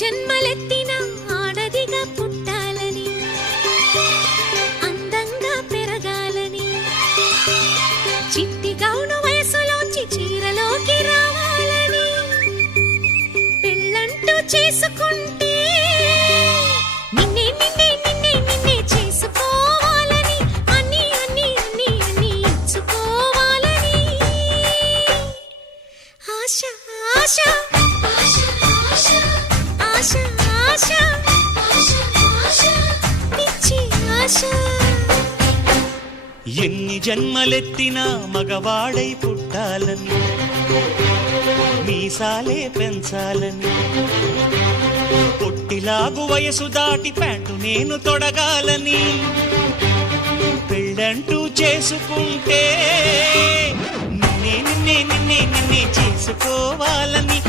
జన్మలెత్తిన ఆడదిగా పుట్టాలని, అందంగా పెరగాలని, చిట్టి గౌను వయసులోంచి చీరలోకి రావాలని, పెళ్ళంటూ చేసుకుంటే నిన్నే నిన్నే నిన్నే నిన్నే చేసుకోవాలని, అన్ని అన్ని అన్ని అన్ని ఇచ్చుకోవాలని ఆశ ఆశ ఆశ ఆశ ఆశ పిచ్చి ఆశ. ఎన్ని జన్మలెత్తినా మగవాడై పుట్టాలని, మీసాలే పెంచాలని, పొట్టిలాగు వయసు దాటి ప్యాంటు నేను తొడగాలని, పెళ్ళంటూ చేసుకుంటే నిన్నే నిన్నే నిన్నే నిన్నే చేసుకోవాలని